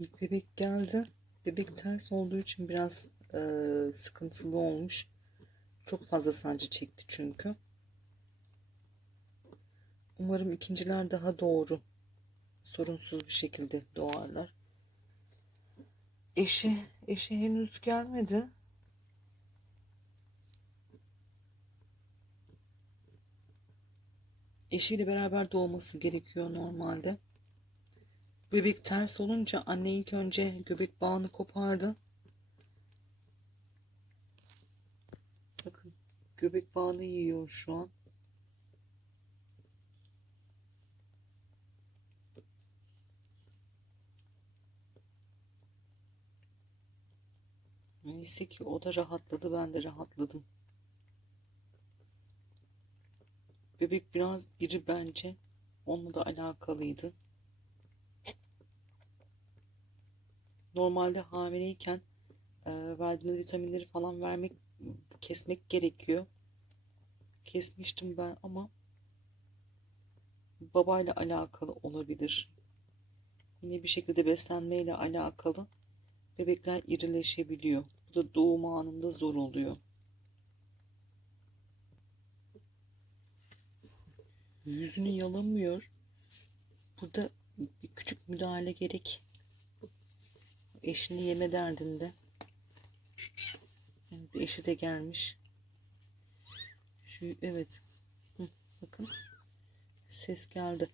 İlk bebek geldi. Bebek ters olduğu için biraz e, sıkıntılı olmuş. Çok fazla sancı çekti çünkü. Umarım ikinciler daha doğru, sorunsuz bir şekilde doğarlar. Eşi, eşi henüz gelmedi. Eşiyle beraber doğması gerekiyor normalde. Bebek ters olunca anne ilk önce göbek bağını kopardı. Bakın göbek bağını yiyor şu an. Neyse ki o da rahatladı ben de rahatladım. Bebek biraz diri bence. Onunla da alakalıydı. Normalde hamileyken e, verdiğiniz vitaminleri falan vermek, kesmek gerekiyor. Kesmiştim ben ama babayla alakalı olabilir. Yine bir şekilde beslenmeyle alakalı bebekler irileşebiliyor. Bu da doğum anında zor oluyor. Yüzünü yalamıyor. Burada bir küçük müdahale gerek. Eşini yeme derdinde. Evet, eşi de gelmiş. Şu evet. Hı, bakın. Ses geldi.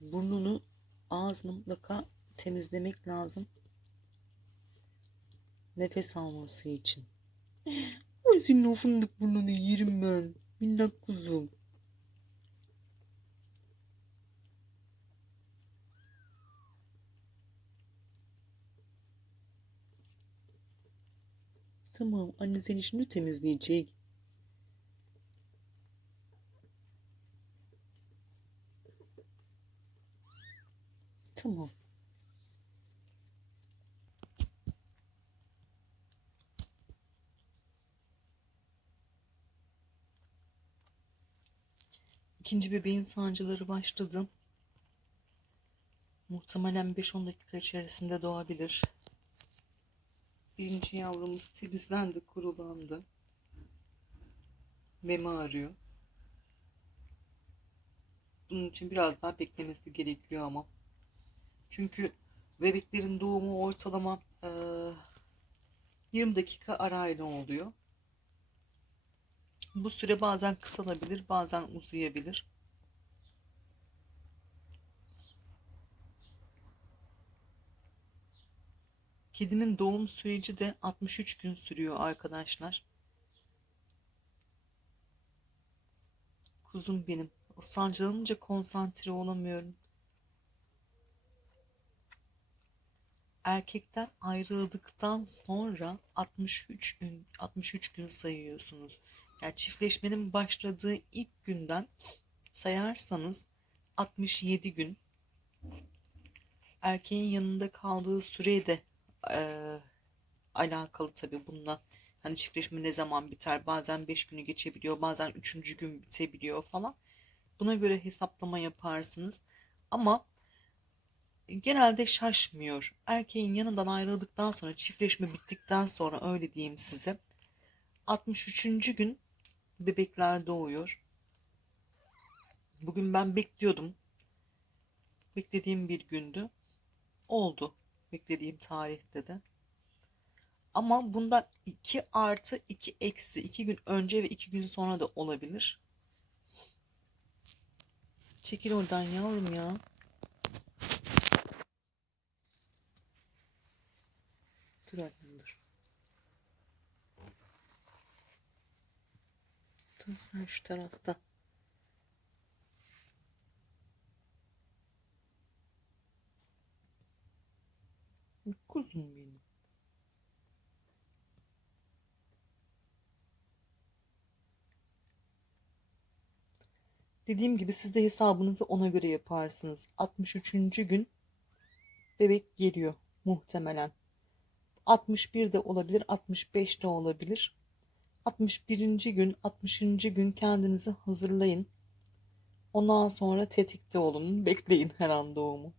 Burnunu, ağzını mutlaka temizlemek lazım. Nefes alması için. Ay senin o fındık burnunu yerim ben. Minnak kuzum. Tamam anne seni şimdi temizleyecek. Tamam. İkinci bebeğin sancıları başladı. Muhtemelen 5-10 dakika içerisinde doğabilir. Birinci yavrumuz temizlendi, kurulandı. Meme arıyor. Bunun için biraz daha beklemesi gerekiyor ama. Çünkü bebeklerin doğumu ortalama eee, 20 dakika arayla oluyor. Bu süre bazen kısalabilir, bazen uzayabilir. Kedinin doğum süreci de 63 gün sürüyor arkadaşlar. Kuzum benim. O sancılanınca konsantre olamıyorum. Erkekten ayrıldıktan sonra 63 gün 63 gün sayıyorsunuz. Yani çiftleşmenin başladığı ilk günden sayarsanız 67 gün. Erkeğin yanında kaldığı süre de eee, alakalı tabii bununla. Hani çiftleşme ne zaman biter? Bazen 5 günü geçebiliyor, bazen 3. gün bitebiliyor falan. Buna göre hesaplama yaparsınız. Ama genelde şaşmıyor. Erkeğin yanından ayrıldıktan sonra, çiftleşme bittikten sonra öyle diyeyim size. 63. gün bebekler doğuyor. Bugün ben bekliyordum. Beklediğim bir gündü. Oldu. Beklediğim tarihte de. Ama bundan 2 artı 2 eksi 2 gün önce ve 2 gün sonra da olabilir. Çekil oradan yavrum ya. Dur annem dur. Dur sen şu tarafta. Kuzum benim. Dediğim gibi siz de hesabınızı ona göre yaparsınız. 63. gün bebek geliyor muhtemelen. 61 de olabilir, 65 de olabilir. 61. gün, 60. gün kendinizi hazırlayın. Ondan sonra tetikte olun. Bekleyin her an doğumu.